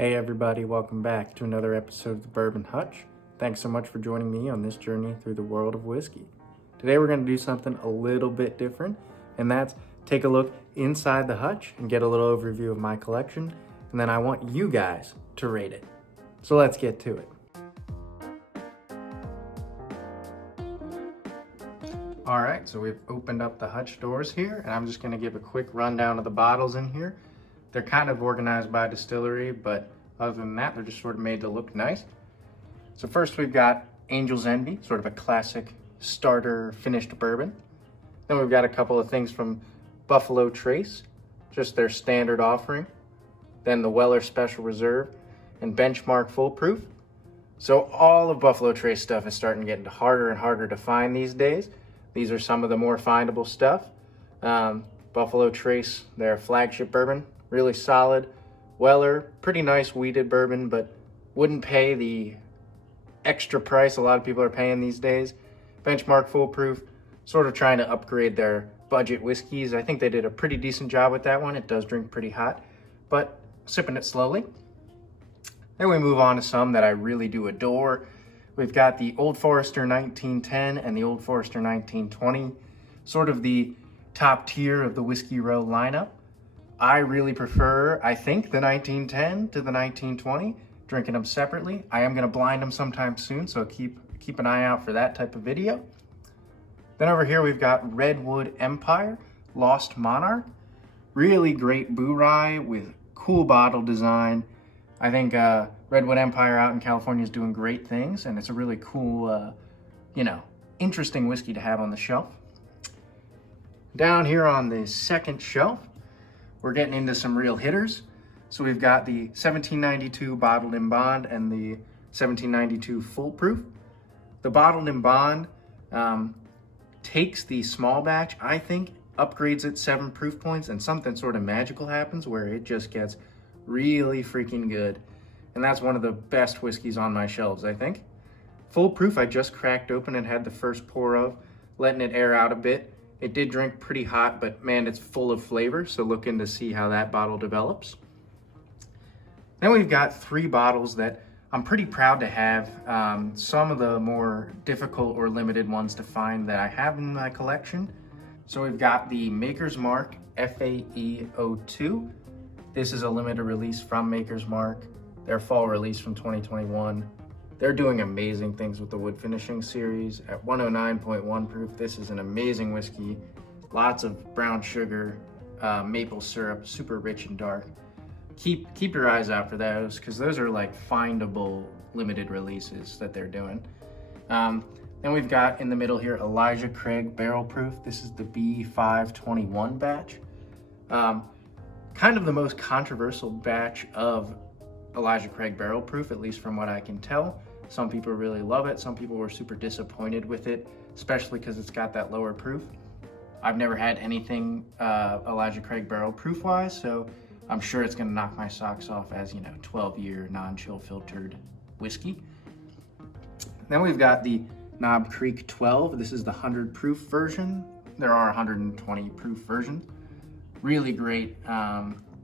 Hey everybody, welcome back to another episode of the Bourbon Hutch. Thanks so much for joining me on this journey through the world of whiskey. Today we're going to do something a little bit different, and that's take a look inside the hutch and get a little overview of my collection, and then I want you guys to rate it. So let's get to it. Alright, so we've opened up the hutch doors here, and I'm just going to give a quick rundown of the bottles in here. They're kind of organized by distillery, but other than that, they're just sort of made to look nice. So first we've got Angel's Envy, sort of a classic starter finished bourbon. Then we've got a couple of things from Buffalo Trace, just their standard offering. Then the Weller Special Reserve and Benchmark Full Proof. So all of Buffalo Trace stuff is starting to get harder and harder to find these days. These are some of the more findable stuff. Buffalo Trace, their flagship bourbon, really solid. Weller, pretty nice wheated bourbon, but wouldn't pay the extra price a lot of people are paying these days. Benchmark Full Proof, sort of trying to upgrade their budget whiskeys. I think they did a pretty decent job with that one. It does drink pretty hot, but sipping it slowly. Then we move on to some that I really do adore. We've got the Old Forester 1910 and the Old Forester 1920, sort of the top tier of the Whiskey Row lineup. I really prefer, I think, the 1910 to the 1920, drinking them separately. I am going to blind them sometime soon, so keep an eye out for that type of video. Then over here we've got Redwood Empire Lost Monarch. Really great boo rye with cool bottle design. I think Redwood Empire out in California is doing great things, and it's a really cool, interesting whiskey to have on the shelf. Down here on the second shelf, we're getting into some real hitters. So we've got the 1792 Bottled in Bond and the 1792 Full Proof. The Bottled in Bond takes the small batch, I think, upgrades it 7 proof points, and something sort of magical happens where it just gets really freaking good. And that's one of the best whiskeys on my shelves, I think. Full Proof I just cracked open and had the first pour of, letting it air out a bit. It did drink pretty hot, but man, it's full of flavor, so looking to see how that bottle develops. Then we've got 3 bottles that I'm pretty proud to have. Some of the more difficult or limited ones to find that I have in my collection. So we've got the Maker's Mark FAE02. This is a limited release from Maker's Mark, their fall release from 2021. They're doing amazing things with the wood finishing series. At 109.1 proof, this is an amazing whiskey. Lots of brown sugar, maple syrup, super rich and dark. Keep your eyes out for those, because those are like findable limited releases that they're doing. Then we've got in the middle here Elijah Craig Barrel Proof. This is the B521 batch. Kind of the most controversial batch of Elijah Craig Barrel Proof, at least from what I can tell. Some people really love it. Some people were super disappointed with it, especially because it's got that lower proof. I've never had anything Elijah Craig Barrel Proof wise, so I'm sure it's going to knock my socks off as, 12-year non-chill filtered whiskey. Then we've got the Knob Creek 12. This is the 100 proof version. There are 120 proof versions. Really great,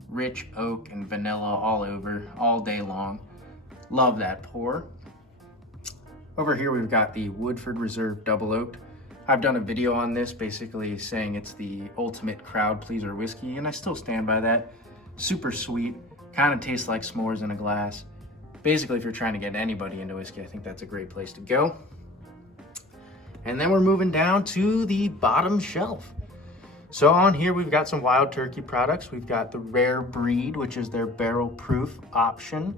rich oak and vanilla all over, all day long. Love that pour. Over here we've got the Woodford Reserve Double Oaked. I've done a video on this basically saying it's the ultimate crowd pleaser whiskey, and I still stand by that. Super sweet, kind of tastes like s'mores in a glass. Basically, if you're trying to get anybody into whiskey, I think that's a great place to go. And then we're moving down to the bottom shelf. So on here, we've got some Wild Turkey products. We've got the Rare Breed, which is their barrel proof option.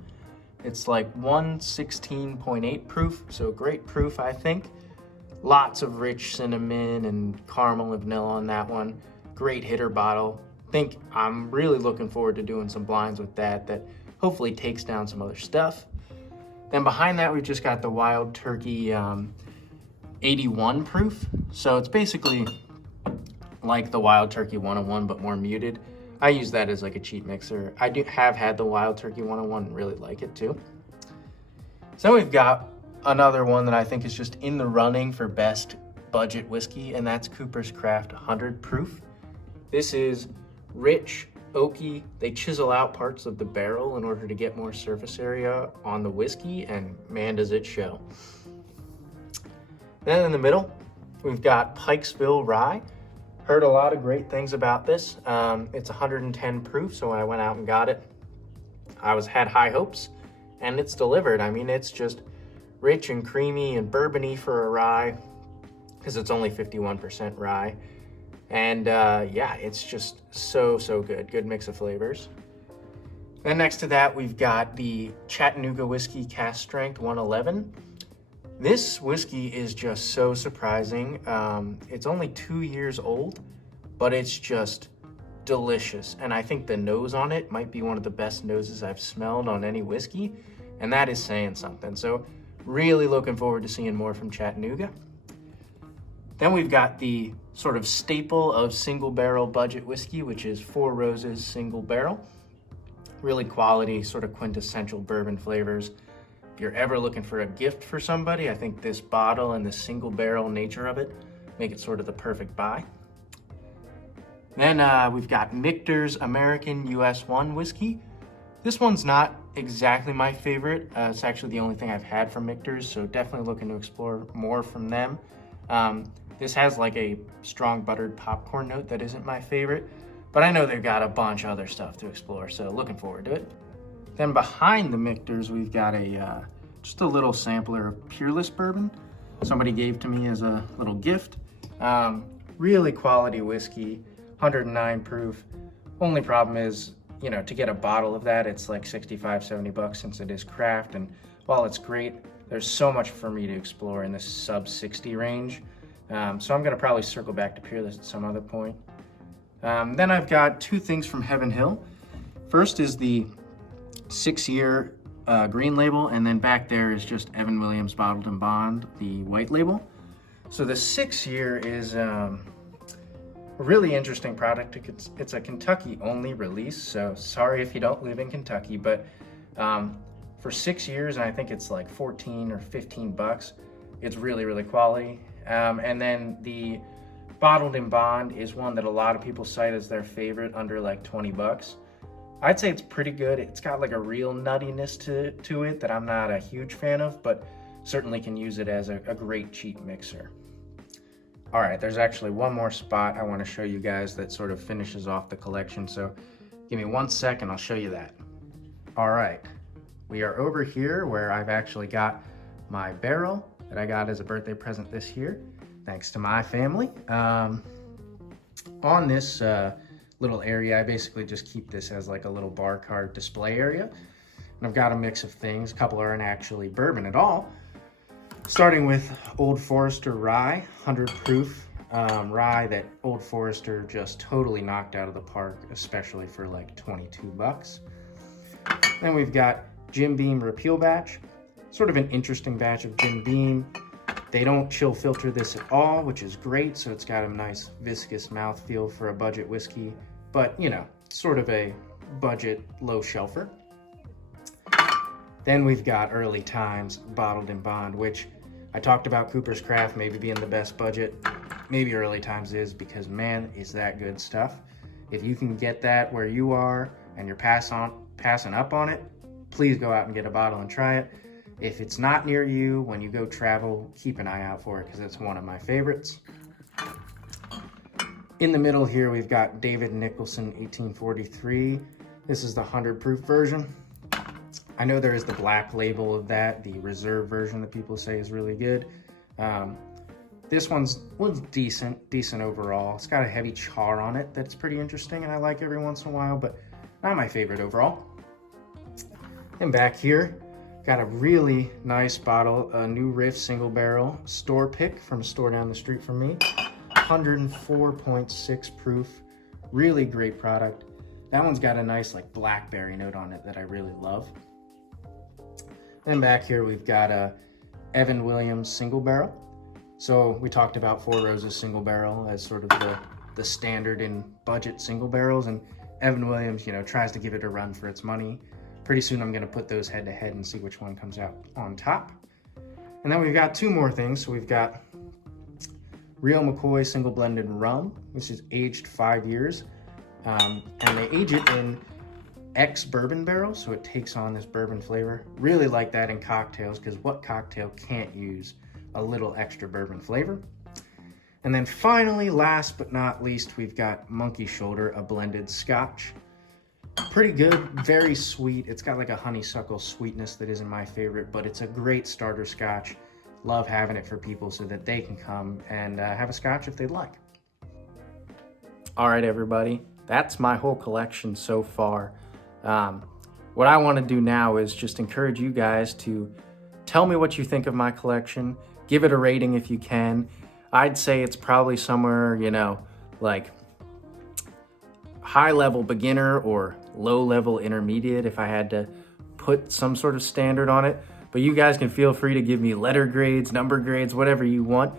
It's like 116.8 proof, so great proof, I think. Lots of rich cinnamon and caramel and vanilla on that one. Great hitter bottle. I'm really looking forward to doing some blinds with that hopefully takes down some other stuff. Then behind that, we've just got the Wild Turkey 81 proof. So it's basically like the Wild Turkey 101, but more muted. I use that as like a cheap mixer. I have had the Wild Turkey 101 and really like it too. So we've got another one that I think is just in the running for best budget whiskey, and that's Cooper's Craft 100 proof. This is rich, oaky. They chisel out parts of the barrel in order to get more surface area on the whiskey, and man, does it show. Then in the middle, we've got Pikesville Rye. Heard a lot of great things about this. It's 110 proof, so when I went out and got it, I had high hopes, and it's delivered. I mean, it's just rich and creamy and bourbony for a rye, because it's only 51% rye. And yeah, it's just so good. Good mix of flavors. Then next to that, we've got the Chattanooga Whiskey Cask Strength 111. This whiskey is just so surprising. It's only 2 years old, but it's just delicious. And I think the nose on it might be one of the best noses I've smelled on any whiskey, and that is saying something. So really looking forward to seeing more from Chattanooga. Then we've got the sort of staple of single barrel budget whiskey, which is Four Roses Single Barrel. Really quality, sort of quintessential bourbon flavors. If you're ever looking for a gift for somebody, I think this bottle and the single barrel nature of it make it sort of the perfect buy. Then we've got Michter's American US 1 whiskey. This one's not exactly my favorite. It's actually the only thing I've had from Michter's, so definitely looking to explore more from them. This has like a strong buttered popcorn note that isn't my favorite, but I know they've got a bunch of other stuff to explore, so looking forward to it. Then behind the Michter's, we've got just a little sampler of Peerless bourbon. Somebody gave to me as a little gift. Really quality whiskey, 109 proof. Only problem is, you know, to get a bottle of that, it's like 65, 70 bucks since it is craft. And while it's great, there's so much for me to explore in this sub 60 range. So I'm gonna probably circle back to Peerless at some other point. Then I've got two things from Heaven Hill. First is the 6-year green label, and then back there is just Evan Williams Bottled and Bond, the white label. So the 6-year is a really interesting product. It's a Kentucky only release, so sorry if you don't live in Kentucky, but for 6 years, and I think it's like 14 or 15 bucks, it's really quality. And then the Bottled and Bond is one that a lot of people cite as their favorite, under like 20 bucks. I'd say it's pretty good. It's got like a real nuttiness to it that I'm not a huge fan of, but certainly can use it as a great cheap mixer. All right, there's actually one more spot I want to show you guys that sort of finishes off the collection, so give me 1 second, I'll show you that. All right, we are over here where I've actually got my barrel that I got as a birthday present this year, thanks to my family. On this little area, I basically just keep this as like a little bar card display area. And I've got a mix of things. A couple aren't actually bourbon at all. Starting with Old Forester Rye, 100 proof rye that Old Forester just totally knocked out of the park, especially for like 22 bucks. Then we've got Jim Beam Repeal Batch, sort of an interesting batch of Jim Beam. They don't chill filter this at all, which is great, so it's got a nice viscous mouthfeel for a budget whiskey, but you know, sort of a budget low shelfer. Then we've got Early Times Bottled and Bond, which I talked about Cooper's Craft maybe being the best budget. Maybe Early Times is, because man, is that good stuff. If you can get that where you are and you're passing up on it, please go out and get a bottle and try it. If it's not near you, when you go travel, keep an eye out for it, because it's one of my favorites. In the middle here, we've got David Nicholson 1843. This is the 100 proof version. I know there is the black label of that, the reserve version that people say is really good. This one's decent overall. It's got a heavy char on it that's pretty interesting, and I like every once in a while, but not my favorite overall. And back here, got a really nice bottle, a New Riff single barrel store pick from a store down the street from me. 104.6 proof, really great product. That one's got a nice like blackberry note on it that I really love. Then back here we've got a Evan Williams single barrel. So we talked about Four Roses single barrel as sort of the standard in budget single barrels, and Evan Williams, you know, tries to give it a run for its money. Pretty soon I'm gonna put those head to head and see which one comes out on top. And then we've got two more things. So we've got Real McCoy single blended rum, which is aged 5 years. And they age it in ex-bourbon barrels, so it takes on this bourbon flavor. Really like that in cocktails, because what cocktail can't use a little extra bourbon flavor? And then finally, last but not least, we've got Monkey Shoulder, a blended scotch. Pretty good, very sweet. It's got like a honeysuckle sweetness that isn't my favorite, but it's a great starter scotch. Love having it for people so that they can come and have a scotch if they'd like. All right, everybody, that's my whole collection so far. What I want to do now is just encourage you guys to tell me what you think of my collection. Give it a rating if you can. I'd say it's probably somewhere, you know, like high-level beginner or low-level intermediate if I had to put some sort of standard on it. But you guys can feel free to give me letter grades, number grades, whatever you want.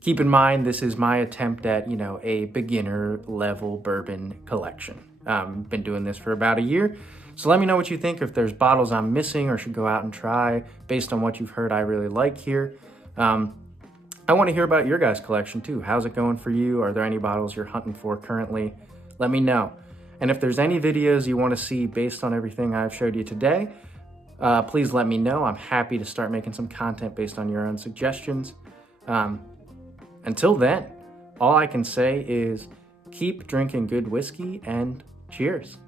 Keep in mind, this is my attempt at, you know, a beginner-level bourbon collection. Been doing this for about a year. So let me know what you think, if there's bottles I'm missing or should go out and try based on what you've heard I really like here. I want to hear about your guys' collection too. How's it going for you? Are there any bottles you're hunting for currently? Let me know. And if there's any videos you want to see based on everything I've showed you today, please let me know. I'm happy to start making some content based on your own suggestions. Until then, all I can say is keep drinking good whiskey and cheers.